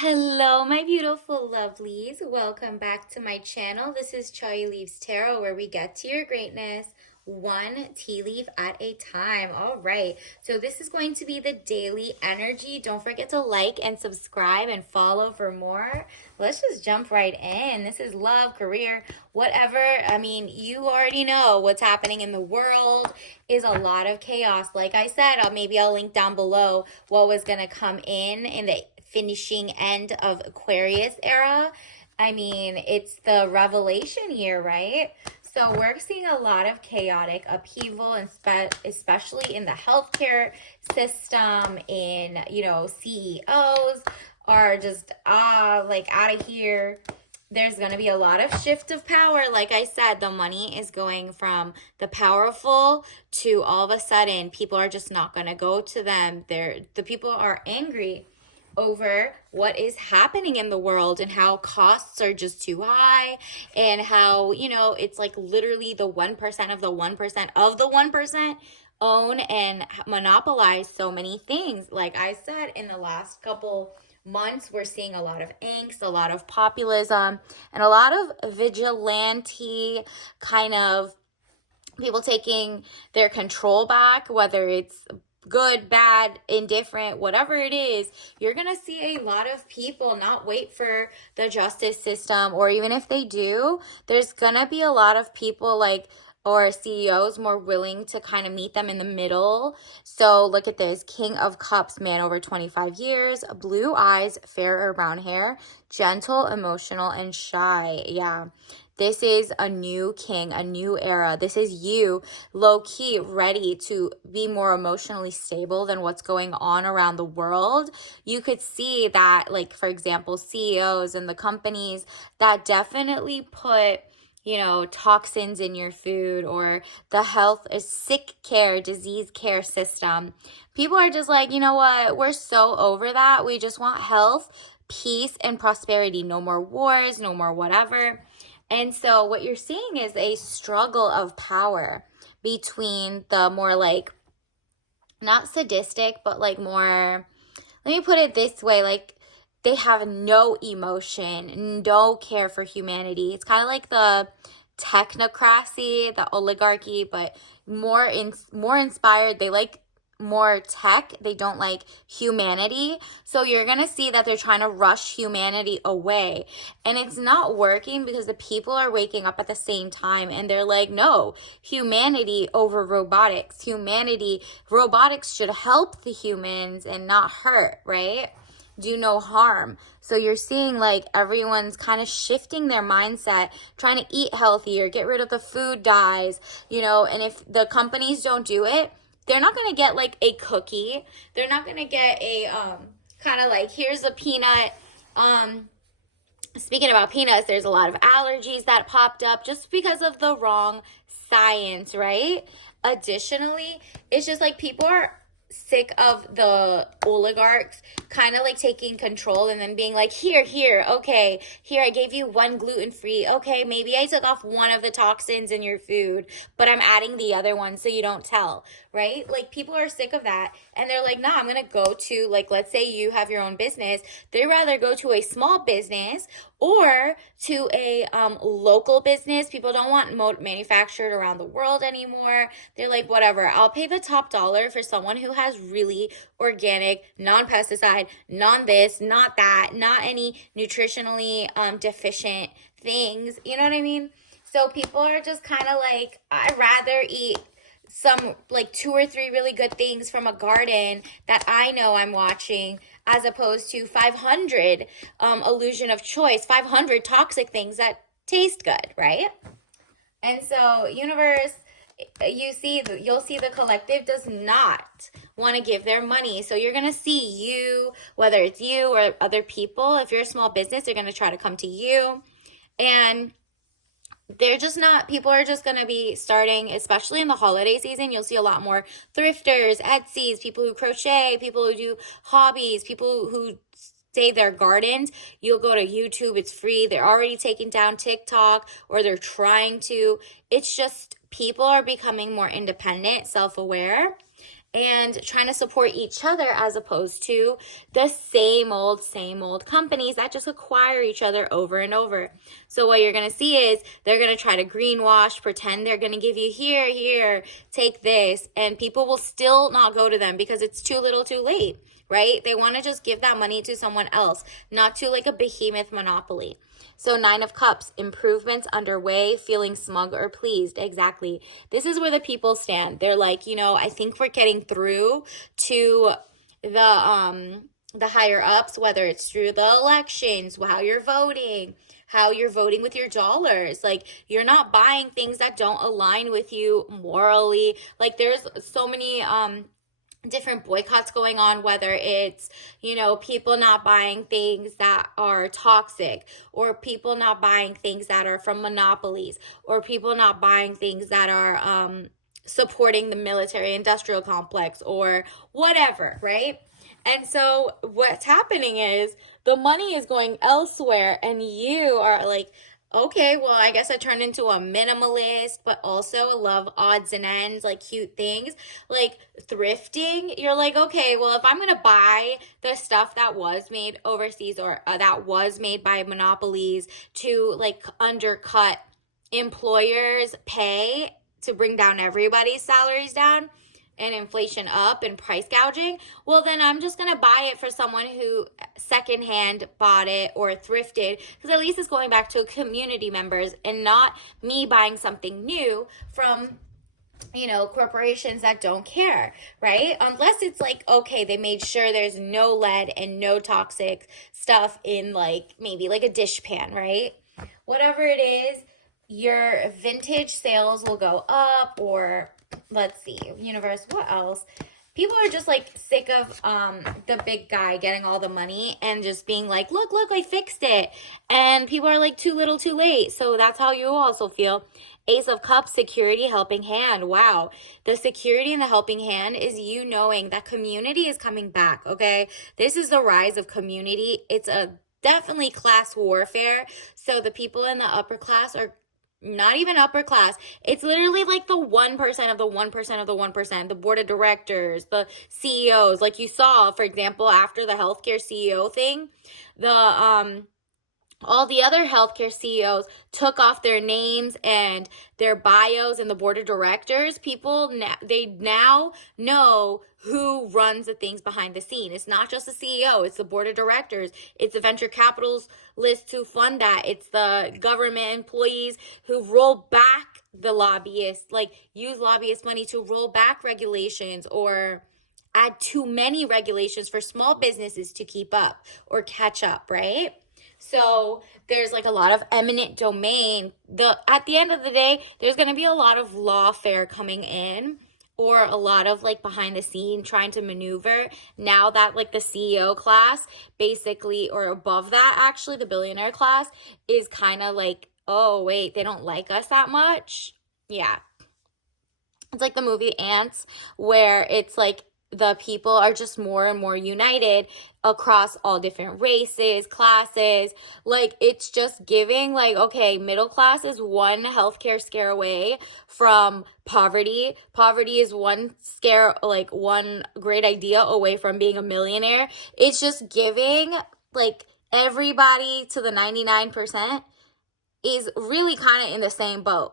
Hello, my beautiful lovelies. Welcome back to my channel. This is Chai Leaves Tarot, where we get to your greatness one tea leaf at a time. All right, so this is going to be the daily energy. Don't forget to like and subscribe and follow for more. Let's just jump right in. This is love, career, whatever. I mean, you already know what's happening in the world is a lot of chaos. Like I said, maybe I'll link down below what was going to come in the finishing end of Aquarius era. I mean, it's the revelation year, right? So we're seeing a lot of chaotic upheaval, especially in the healthcare system, in, CEOs are just, like out of here. There's going to be a lot of shift of power. Like I said, the money is going from the powerful to all of a sudden people are just not going to go to them. The people are angry over what is happening in the world and how costs are just too high, and how, it's like literally the 1% of the 1% of the 1% own and monopolize so many things. Like I said, in the last couple months, we're seeing a lot of angst, a lot of populism, and a lot of vigilante kind of people taking their control back, whether it's good, bad, indifferent, whatever it is. You're going to see a lot of people not wait for the justice system, or even if they do, there's going to be a lot of people or CEOs more willing to kind of meet them in the middle. So look at this. King of Cups, man over 25 years, blue eyes, fair or brown hair, gentle, emotional, and shy. Yeah. This is a new king, a new era. This is you, low-key, ready to be more emotionally stable than what's going on around the world. You could see that, like, for example, CEOs and the companies that definitely put toxins in your food, or the health is sick care, disease care system. People are just like, you know what? We're so over that. We just want health, peace, and prosperity. No more wars, no more whatever. And so what you're seeing is a struggle of power between the more like, not sadistic, but like more, let me put it this way, like they have no emotion, no care for humanity. It's kind of like the technocracy, the oligarchy, but more inspired. They like more tech. They don't like humanity. So you're going to see that they're trying to rush humanity away. And it's not working because the people are waking up at the same time and they're like, no, humanity over robotics. Robotics should help the humans and not hurt, right? Do no harm. So you're seeing like everyone's kind of shifting their mindset, trying to eat healthier, get rid of the food dyes, and if the companies don't do it, they're not going to get like a cookie. They're not going to get a kind of like, here's a peanut. Speaking about peanuts, there's a lot of allergies that popped up just because of the wrong science, right? Additionally, it's just like people are sick of the oligarchs kind of like taking control and then being like, here, okay, here, I gave you one gluten-free. Okay, maybe I took off one of the toxins in your food, but I'm adding the other one so you don't tell, right? Like people are sick of that. And they're like, nah, I'm going to go to, like, let's say you have your own business. They'd rather go to a small business or to a local business. People don't want manufactured around the world anymore. They're like, whatever, I'll pay the top dollar for someone who has really organic, non-pesticide, non-this, not that, not any nutritionally deficient things. You know what I mean? So people are just kind of like, I'd rather eat some like 2 or 3 really good things from a garden that I know I'm watching, as opposed to 500 illusion of choice, 500 toxic things that taste good, right? And so universe, you'll see the collective does not want to give their money. So you're going to see you, whether it's you or other people, if you're a small business, they're going to try to come to you. And they're just not, people are just going to be starting, especially in the holiday season, you'll see a lot more thrifters, Etsy's, people who crochet, people who do hobbies, people who save their gardens. You'll go to YouTube, it's free. They're already taking down TikTok, or they're trying to. It's just people are becoming more independent, self-aware. and trying to support each other as opposed to the same old companies that just acquire each other over and over. So what you're going to see is they're going to try to greenwash, pretend they're going to give you here, take this, and people will still not go to them because it's too little too late, right? They want to just give that money to someone else, not to like a behemoth monopoly. So 9 of Cups, improvements underway, feeling smug or pleased. Exactly. This is where the people stand. They're like, I think we're getting through to the higher ups, whether it's through the elections, how you're voting with your dollars. Like, you're not buying things that don't align with you morally. Like, there's so many different boycotts going on, whether it's people not buying things that are toxic, or people not buying things that are from monopolies, or people not buying things that are supporting the military industrial complex or whatever, right? And so what's happening is the money is going elsewhere, and you are like, okay, well, I guess I turned into a minimalist, but also love odds and ends, like cute things, like thrifting. You're like, okay, well, if I'm going to buy the stuff that was made overseas, or that was made by monopolies to like undercut employers' pay to bring down everybody's salaries down, and inflation up and price gouging, well, then I'm just going to buy it for someone who secondhand bought it or thrifted, because at least it's going back to community members and not me buying something new from corporations that don't care, right? Unless it's like, okay, they made sure there's no lead and no toxic stuff in like maybe like a dish pan, right? Whatever it is, your vintage sales will go up, or let's see, universe, what else? People are just like sick of the big guy getting all the money and just being like, look, I fixed it. And people are like, too little, too late. So that's how you also feel. Ace of Cups, security, helping hand. Wow. The security and the helping hand is you knowing that community is coming back, okay? This is the rise of community. It's a definitely class warfare. So the people in the upper class are not even upper class. It's literally like the 1% of the 1% of the 1%, the board of directors, the CEOs. Like you saw, for example, after the healthcare CEO thing, the all the other healthcare CEOs took off their names and their bios and the board of directors. People, they now know who runs the things behind the scene. It's not just the CEO, it's the board of directors, it's the venture capitals list to fund that, it's the government employees who roll back the lobbyists, like use lobbyist money to roll back regulations or add too many regulations for small businesses to keep up or catch up, right? So there's like a lot of eminent domain. At the end of the day, there's going to be a lot of lawfare coming in, or a lot of like behind the scene trying to maneuver now that like the CEO class basically, or above that actually, the billionaire class is kind of like, oh wait, they don't like us that much. Yeah. It's like the movie Ants, where it's like the people are just more and more united across all different races, classes. Like, it's just giving like, okay, middle class is one healthcare scare away from poverty. Poverty is one scare, like one great idea away from being a millionaire. It's just giving like everybody to the 99% is really kind of in the same boat,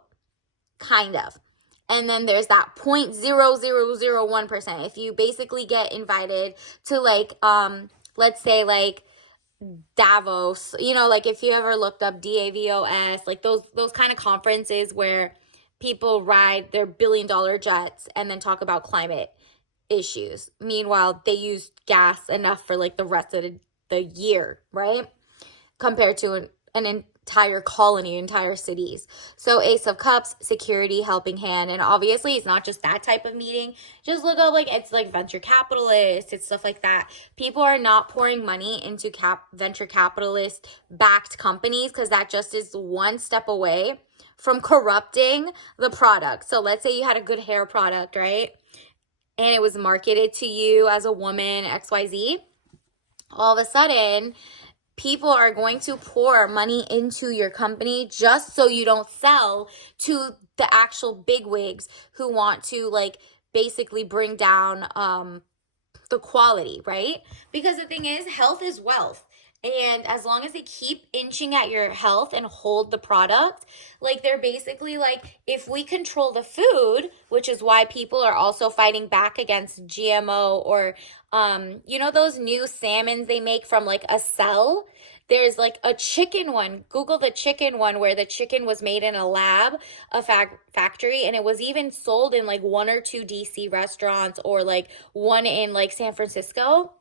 kind of. And then there's that 0.0001%. If you basically get invited to like, let's say like Davos, like if you ever looked up DAVOS, like those kind of conferences where people ride their $billion jets and then talk about climate issues. Meanwhile, they use gas enough for like the rest of the year, right? Compared to an entire colony, entire cities. So Ace of Cups, security, helping hand. And obviously it's not just that type of meeting. Just look up like, it's like venture capitalists, it's stuff like that. People are not pouring money into venture capitalist backed companies, because that just is one step away from corrupting the product. So let's say you had a good hair product, right? And it was marketed to you as a woman, XYZ. All of a sudden, people are going to pour money into your company just so you don't sell to the actual bigwigs who want to like basically bring down the quality, right? Because the thing is, health is wealth. And as long as they keep inching at your health and hold the product, like they're basically like, if we control the food, which is why people are also fighting back against GMO or, you know, those new salmons they make from like a cell. There's like a chicken one. Google the chicken one where the chicken was made in a lab, a factory, and it was even sold in like one or two DC restaurants or like one in like San Francisco.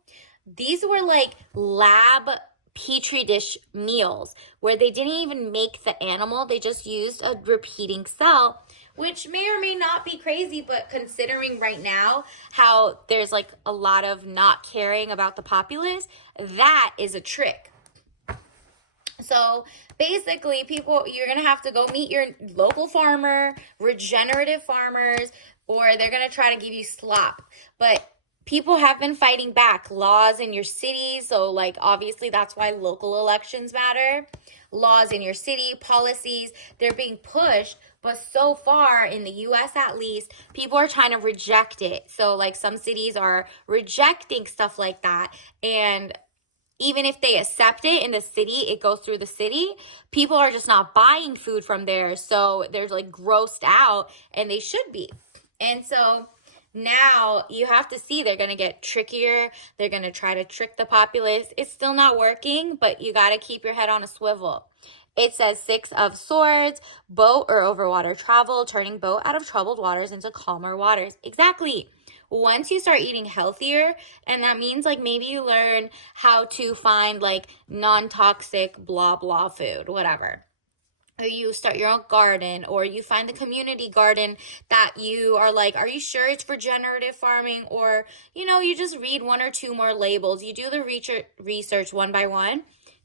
These were like lab petri dish meals where they didn't even make the animal, they just used a repeating cell, which may or may not be crazy, but considering right now how there's like a lot of not caring about the populace, that is a trick. So basically, people, you're going to have to go meet your local farmer, regenerative farmers, or they're going to try to give you slop. But people have been fighting back laws in your city. So, like, obviously, that's why local elections matter. Laws in your city, policies, they're being pushed. But so far, in the US at least, people are trying to reject it. So, like, some cities are rejecting stuff like that. And even if they accept it in the city, it goes through the city, people are just not buying food from there. So they're like grossed out, and they should be. And so now you have to see they're going to get trickier. They're going to try to trick the populace. It's still not working, but you got to keep your head on a swivel. It says 6 of Swords, boat or over water travel, turning boat out of troubled waters into calmer waters. Exactly. Once you start eating healthier, and that means like maybe you learn how to find like non-toxic blah blah food, whatever. Or you start your own garden, or you find the community garden that you are like, are you sure it's regenerative farming? Or, you know, you just read 1 or 2 more labels. You do the research one by one.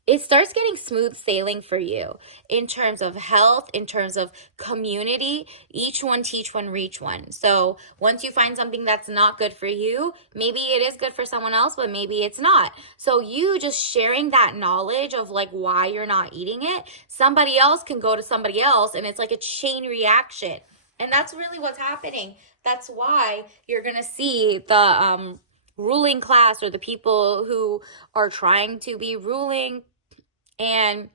It starts getting smooth sailing for you in terms of health, in terms of community. Each one teach one, reach one. So once you find something that's not good for you, maybe it is good for someone else, but maybe it's not. So you just sharing that knowledge of like why you're not eating it, somebody else can go to somebody else, and it's like a chain reaction. And that's really what's happening. That's why you're going to see the ruling class, or the people who are trying to be ruling, and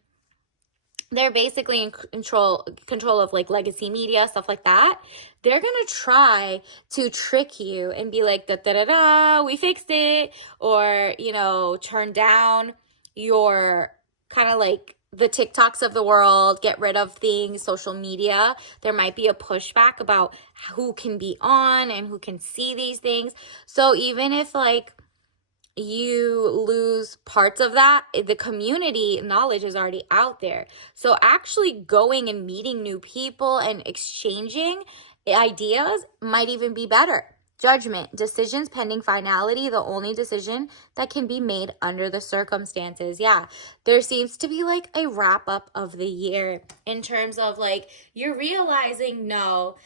they're basically in control of like legacy media, stuff like that. They're gonna try to trick you and be like, da da da da, we fixed it, or, you know, turn down your kind of like the TikToks of the world, get rid of things, social media. There might be a pushback about who can be on and who can see these things. So even if like you lose parts of that, the community knowledge is already out there. So actually going and meeting new people and exchanging ideas might even be better. Judgment, decisions pending finality, the only decision that can be made under the circumstances. Yeah, there seems to be like a wrap up of the year in terms of like you're realizing, no,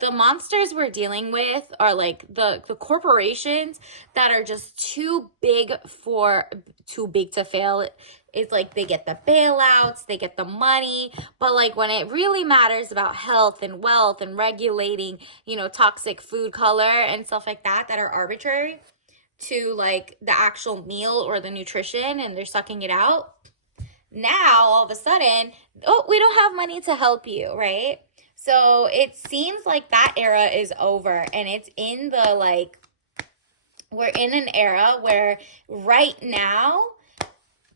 the monsters we're dealing with are like the corporations that are just too big to fail. It's like they get the bailouts, they get the money, but like when it really matters about health and wealth and regulating, you know, toxic food color and stuff like that are arbitrary to like the actual meal or the nutrition, and they're sucking it out. Now all of a sudden, oh, we don't have money to help you, right? So it seems like that era is over, and it's in the like, we're in an era where right now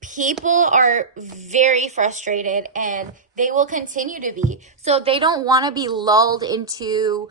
people are very frustrated, and they will continue to be. So they don't want to be lulled into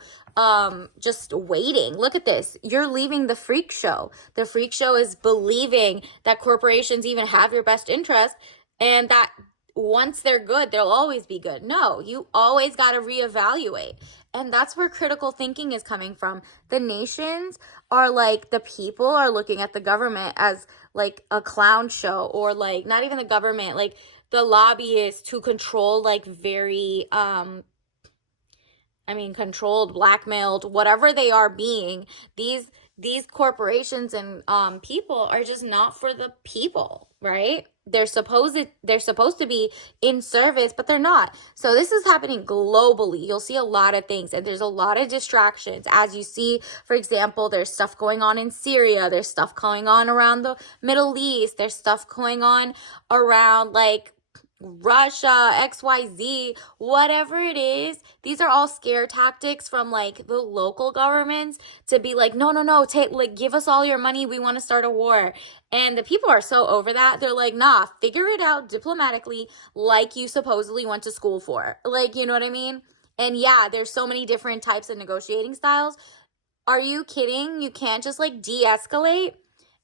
just waiting. Look at this. You're leaving the freak show. The freak show is believing that corporations even have your best interest, and that once they're good, they'll always be good. No, you always got to reevaluate. And that's where critical thinking is coming from. The nations are like, the people are looking at the government as like a clown show, or like not even the government, like the lobbyists who control like very, controlled, blackmailed, whatever they are being, these corporations and people are just not for the people, right? They're supposed to be in service, but they're not. So this is happening globally. You'll see a lot of things, and there's a lot of distractions. As you see, for example, there's stuff going on in Syria, there's stuff going on around the Middle East, there's stuff going on around like Russia, XYZ, whatever it is. These are all scare tactics from like the local governments to be like, no, no, no, take, like, give us all your money. We want to start a war. And the people are so over that. They're like, nah, figure it out diplomatically, like you supposedly went to school for. Like, you know what I mean? And yeah, there's so many different types of negotiating styles. Are you kidding? You can't just like de-escalate.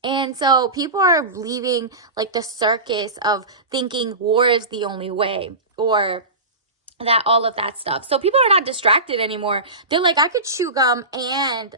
And so people are leaving like the circus of thinking war is the only way, or that all of that stuff. So people are not distracted anymore. They're like, I could chew gum and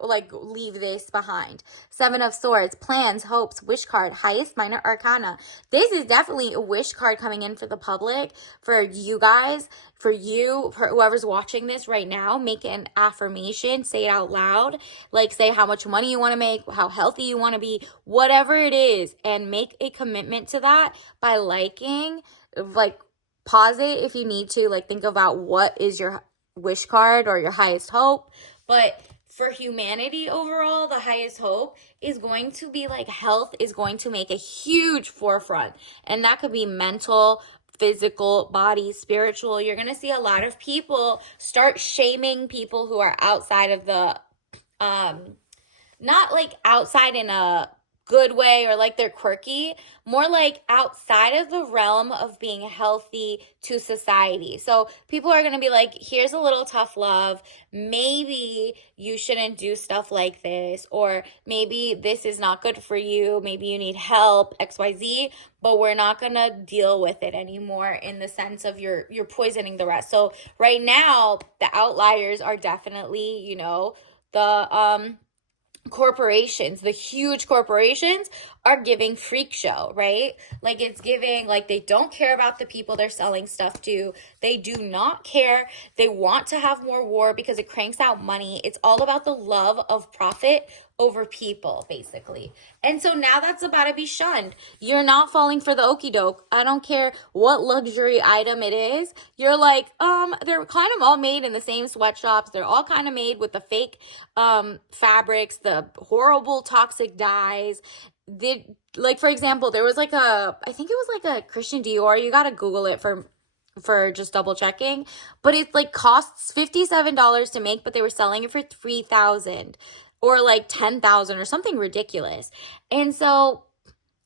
like leave this behind. Seven of Swords, plans, hopes, wish card, highest minor arcana. This is definitely a wish card coming in for the public, for you guys, for you, for whoever's watching this right now. Make an affirmation, say it out loud, like say how much money you want to make, how healthy you want to be, whatever it is, and make a commitment to that by liking, like, pause it if you need to, like think about what is your wish card or your highest hope. But for humanity overall, the highest hope is going to be like health is going to make a huge forefront. And that could be mental, physical, body, spiritual. You're going to see a lot of people start shaming people who are outside of the, not like outside in a good way or like they're quirky, more like outside of the realm of being healthy to society. So people are going to be like, here's a little tough love. Maybe you shouldn't do stuff like this, or maybe this is not good for you. Maybe you need help, XYZ, but we're not going to deal with it anymore in the sense of you're poisoning the rest. So right now, the outliers are definitely, you know, the corporations, the huge corporations are giving freak show, right? Like it's giving, like they don't care about the people they're selling stuff to. They do not care. They want to have more war because it cranks out money. It's all about the love of profit over people, basically. And so now that's about to be shunned. You're not falling for the okie doke. I don't care what luxury item it is. You're like, they're kind of all made in the same sweatshops. They're all kind of made with the fake fabrics, the horrible toxic dyes. Like, for example, there was like I think it was like a Christian Dior. You got to Google it for just double checking, but it like costs $57 to make, but they were selling it for $3,000 or like $10,000 or something ridiculous. And so,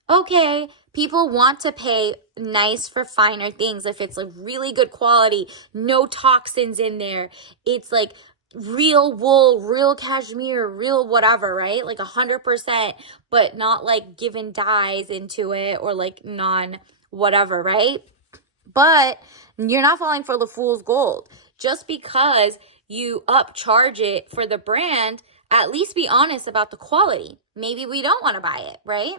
okay, people want to pay nice for finer things if it's like really good quality, no toxins in there. It's like real wool, real cashmere, real whatever, right? Like 100%, but not like given dyes into it or like non whatever, right? But you're not falling for the fool's gold. Just because you upcharge it for the brand, at least be honest about the quality. Maybe we don't want to buy it, right?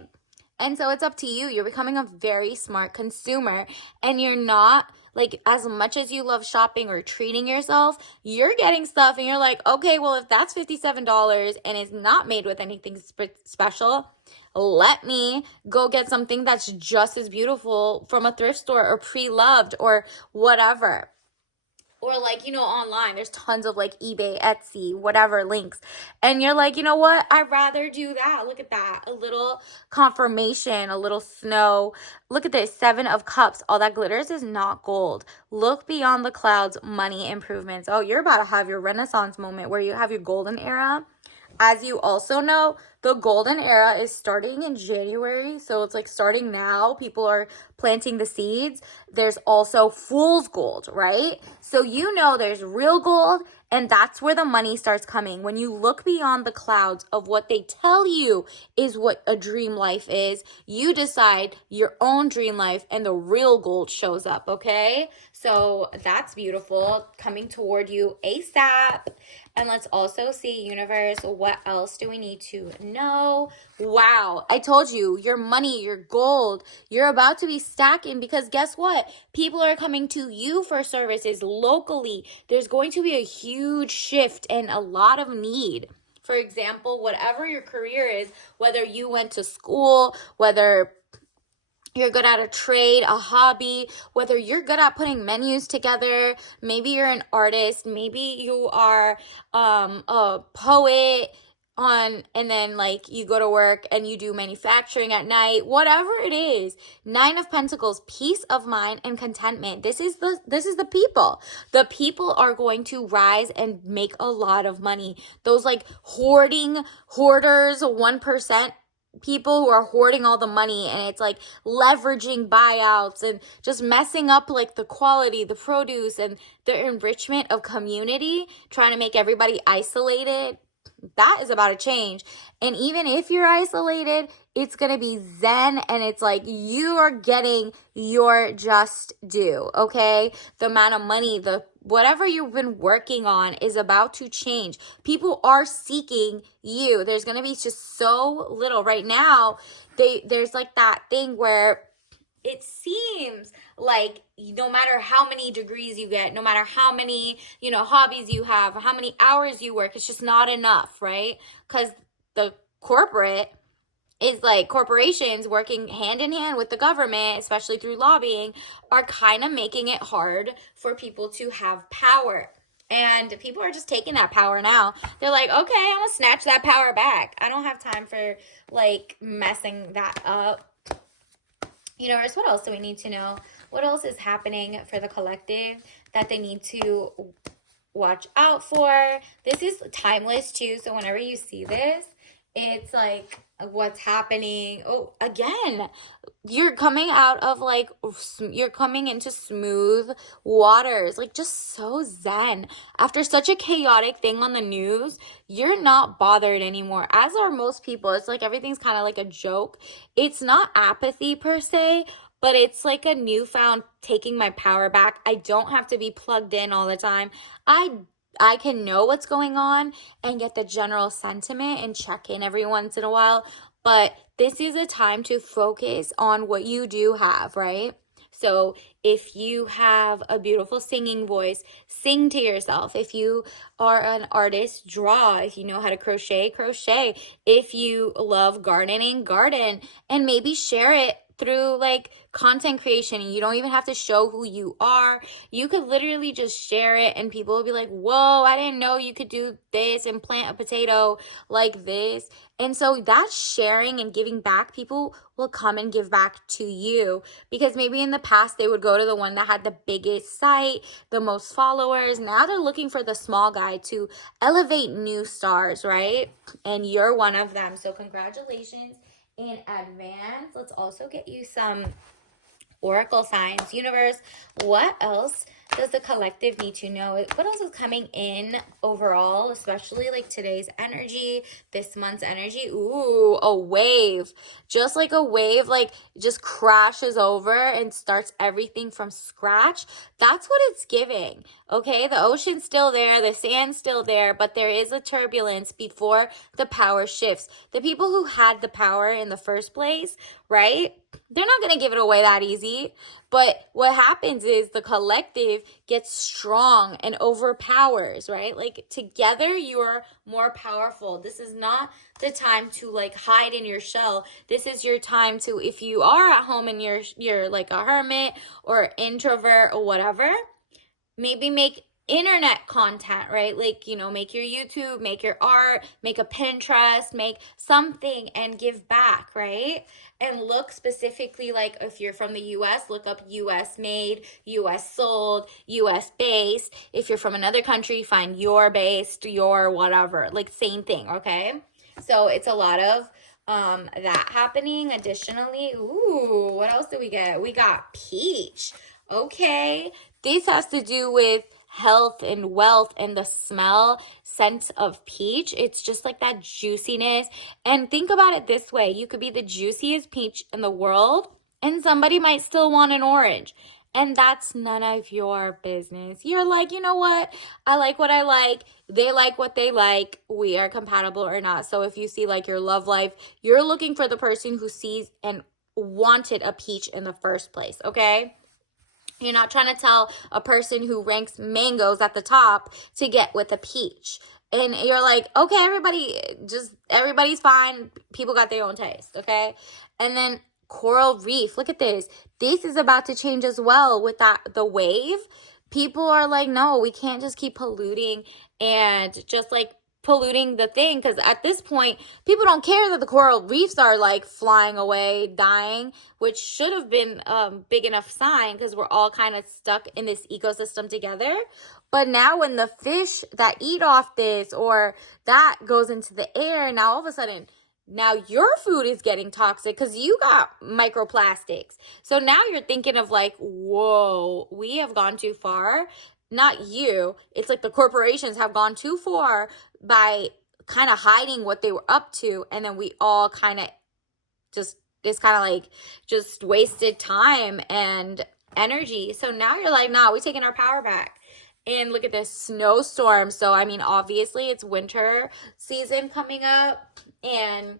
And so it's up to you. You're becoming a very smart consumer, and you're not like, as much as you love shopping or treating yourself, you're getting stuff and you're like, okay, well, if that's $57 and it's not made with anything special, let me go get something that's just as beautiful from a thrift store or pre-loved or whatever. Or like, you know, online, there's tons of like eBay, Etsy, whatever links. And you're like, you know what? I'd rather do that. Look at that. A little confirmation, a little snow. Look at this, 7 of Cups. All that glitters is not gold. Look beyond the clouds, money improvements. Oh, you're about to have your Renaissance moment where you have your golden era. As you also know, the golden era is starting in January. So it's like starting now. People are planting the seeds. There's also fool's gold, right? So you know there's real gold, and that's where the money starts coming. When you look beyond the clouds of what they tell you is what a dream life is, you decide your own dream life and the real gold shows up, okay? So that's beautiful, coming toward you ASAP. And let's also see, universe, what else do we need to know? Wow, I told you, your money, your gold, you're about to be stacking, because guess what? People are coming to you for services locally. There's going to be a huge shift and a lot of need. For example, whatever your career is, whether you went to school, whether you're good at a trade, a hobby, whether you're good at putting menus together, maybe you're an artist, maybe you are a poet and then like you go to work and you do manufacturing at night, whatever it is. Nine of Pentacles, peace of mind and contentment. This is the people. The people are going to rise and make a lot of money. Those like hoarders, 1% people who are hoarding all the money, and it's like leveraging buyouts and just messing up like the quality, the produce, and the enrichment of community, trying to make everybody isolated. That is about to change. And even if you're isolated, it's going to be zen, and it's like you are getting your just due, okay? The amount of money, the whatever you've been working on is about to change. People are seeking you. There's going to be just so little right now. There's like that thing where it seems like no matter how many degrees you get, no matter how many, hobbies you have, how many hours you work, it's just not enough, right? Because the corporate is like corporations working hand in hand with the government, especially through lobbying, are kind of making it hard for people to have power. And people are just taking that power now. They're like, okay, I'm going to snatch that power back. I don't have time for like messing that up. Universe, what else do we need to know? What else is happening for the collective that they need to watch out for? This is timeless too, so whenever you see this, it's like what's happening. Oh, again, you're coming out of like, you're coming into smooth waters, like just so zen. After such a chaotic thing on the news, you're not bothered anymore, as are most people. It's like everything's kind of like a joke. It's not apathy per se, but it's like a newfound taking my power back. I don't have to be plugged in all the time. I can know what's going on and get the general sentiment and check in every once in a while. But this is a time to focus on what you do have, right? So if you have a beautiful singing voice, sing to yourself. If you are an artist, draw. If you know how to crochet, crochet. If you love gardening, garden. And maybe share it through like content creation, and you don't even have to show who you are. You could literally just share it and people will be like, whoa, I didn't know you could do this and plant a potato like this. And so that's sharing and giving back. People will come and give back to you, because maybe in the past they would go to the one that had the biggest site, the most followers. Now they're looking for the small guy to elevate new stars, right? And you're one of them. So congratulations in advance. Let's also get you some oracle signs. Universe, what else does the collective need to know? What else is coming in overall, especially like today's energy, this month's energy? Ooh, a wave. Just like a wave, like just crashes over and starts everything from scratch. That's what it's giving, okay? The ocean's still there, the sand's still there, but there is a turbulence before the power shifts. The people who had the power in the first place, right? They're not going to give it away that easy. But what happens is the collective gets strong and overpowers, right? Like together you're more powerful. This is not the time to like hide in your shell. This is your time to, if you are at home and you're like a hermit or introvert or whatever, maybe make internet content, right? Like, make your YouTube, make your art, make a Pinterest, make something and give back, right? And look specifically, like if you're from the US, look up US made, US sold, US based. If you're from another country, find your based, your whatever, like same thing, okay? So it's a lot of that happening. Additionally, ooh, what else do we get? We got peach. Okay, this has to do with health and wealth and the scent of peach. It's just like that juiciness. And think about it this way. You could be the juiciest peach in the world and somebody might still want an orange. And that's none of your business. You're like, you know what? I like what I like. They like what they like. We are compatible or not. So if you see like your love life, you're looking for the person who sees and wanted a peach in the first place, okay? You're not trying to tell a person who ranks mangoes at the top to get with a peach. And you're like, okay, everybody's fine. People got their own taste, okay? And then coral reef. Look at this. This is about to change as well with the wave. People are like, no, we can't just keep polluting and just like polluting the thing, because at this point people don't care that the coral reefs are like flying away, dying, which should have been big enough sign, because we're all kind of stuck in this ecosystem together. But now when the fish that eat off this or that goes into the air, now all of a sudden now your food is getting toxic because you got microplastics. So now you're thinking of like, whoa, we have gone too far. Not you. It's like the corporations have gone too far by kind of hiding what they were up to. And then we all kind of just, it's kind of like just wasted time and energy. So now you're like, nah, we're taking our power back. And look at this snowstorm. So, I mean, obviously it's winter season coming up. And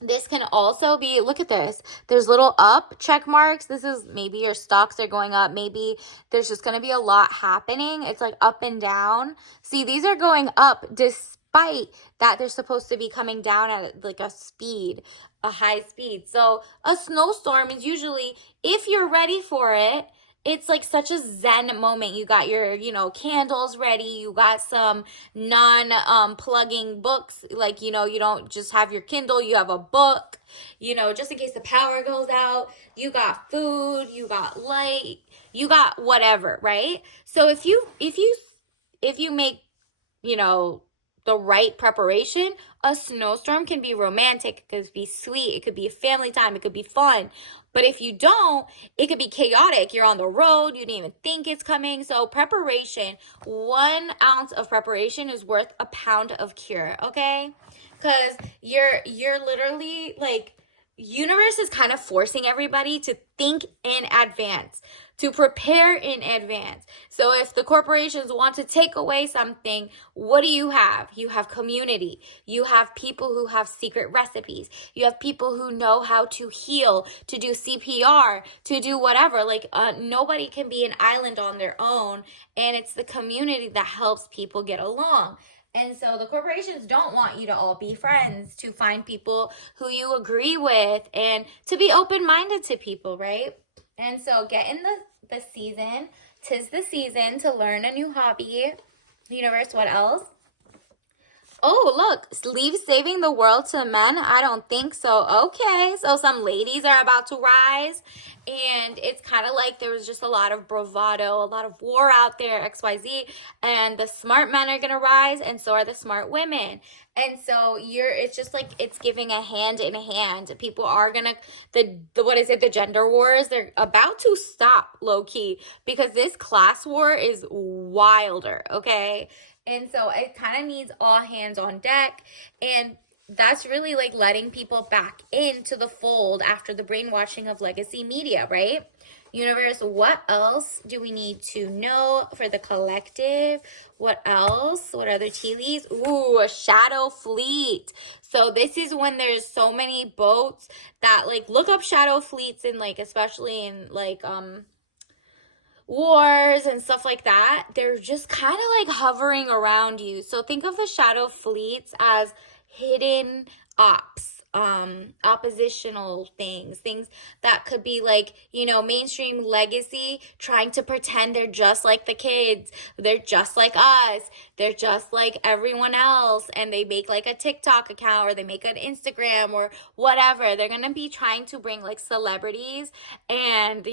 this can also be, look at this. There's little up check marks. This is maybe your stocks are going up. Maybe there's just going to be a lot happening. It's like up and down. See, these are going up despite that they're supposed to be coming down at like a speed, a high speed. So a snowstorm is usually, if you're ready for it, it's like such a zen moment. You got your, candles ready. You got some plugging books. Like, you don't just have your Kindle, you have a book, just in case the power goes out. You got food, you got light, you got whatever, right? So if you make, the right preparation, a snowstorm can be romantic, it could be sweet, it could be a family time, it could be fun. But if you don't, it could be chaotic. You're on the road, you didn't even think it's coming. So preparation, 1 ounce of preparation is worth a pound of cure, okay? Because you're literally like, universe is kind of forcing everybody to think in advance, to prepare in advance. So if the corporations want to take away something, what do you have? You have community. You have people who have secret recipes. You have people who know how to heal, to do CPR, to do whatever. Like nobody can be an island on their own, and it's the community that helps people get along. And so the corporations don't want you to all be friends, to find people who you agree with and to be open-minded to people, right? And so get in the season. 'Tis the season to learn a new hobby. Universe, what else? Oh, look, leave saving the world to men? I don't think so. Okay, so some ladies are about to rise, and it's kind of like there was just a lot of bravado, a lot of war out there, XYZ, and the smart men are going to rise, and so are the smart women. And so it's just like it's giving a hand in hand. People are going to, the gender wars, they're about to stop low key, because this class war is wilder, okay? And so it kind of needs all hands on deck. And that's really like letting people back into the fold after the brainwashing of legacy media, right? Universe, what else do we need to know for the collective? What else? What other tea leaves? Ooh, a shadow fleet. So this is when there's so many boats that, like, look up shadow fleets in, like, especially in, like, wars and stuff like that. They're just kind of like hovering around you. So think of the shadow fleets as hidden ops, oppositional things that could be like, mainstream legacy trying to pretend they're just like the kids, they're just like us, they're just like everyone else, and they make like a TikTok account or they make an Instagram or whatever. They're gonna be trying to bring like celebrities and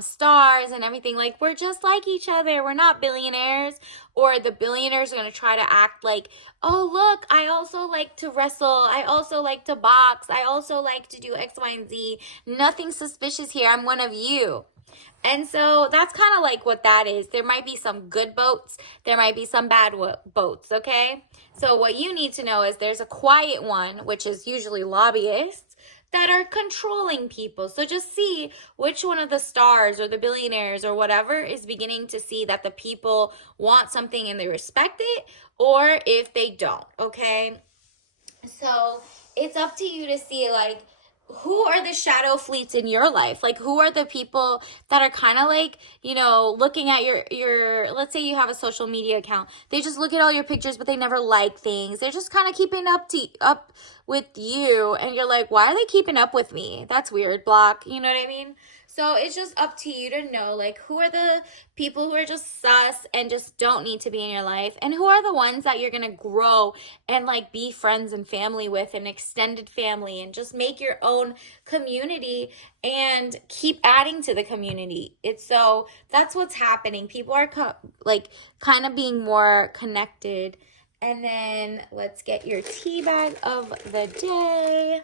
stars and everything, like we're just like each other, we're not billionaires. Or the billionaires are going to try to act like, oh look, I also like to wrestle, I also like to box, I also like to do X, Y, and Z, nothing suspicious here, I'm one of you. And so that's kind of like what that is. There might be some good boats, there might be some bad boats, okay? So what you need to know is there's a quiet one, which is usually lobbyists, that are controlling people. So just see which one of the stars or the billionaires or whatever is beginning to see that the people want something and they respect it, or if they don't, okay? So it's up to you to see, like, who are the shadow fleets in your life? Like, who are the people that are kind of like, you know, looking at your, let's say you have a social media account. They just look at all your pictures, but they never like things. They're just kind of keeping up with you. And you're like, why are they keeping up with me? That's weird. Block. You know what I mean? So it's just up to you to know, like, who are the people who are just sus and just don't need to be in your life, and who are the ones that you're going to grow and, like, be friends and family with, and extended family, and just make your own community and keep adding to the community. It's so that's what's happening. People are like kind of being more connected. And then let's get your tea bag of the day.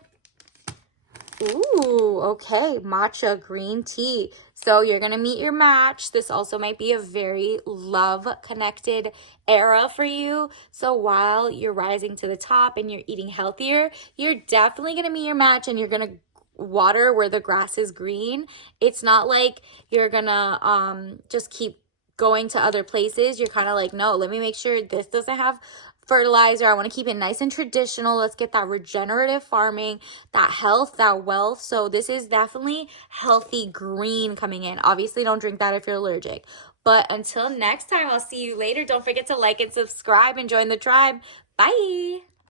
Ooh, okay, matcha green tea. So you're going to meet your match. This also might be a very love-connected era for you. So while you're rising to the top and you're eating healthier, you're definitely going to meet your match, and you're going to water where the grass is green. It's not like you're going to just keep going to other places. You're kind of like, no, let me make sure this doesn't have fertilizer. I want to keep it nice and traditional. Let's get that regenerative farming, that health, that wealth. So this is definitely healthy green coming in. Obviously, don't drink that if you're allergic. But until next time, I'll see you later. Don't forget to like and subscribe and join the tribe. Bye.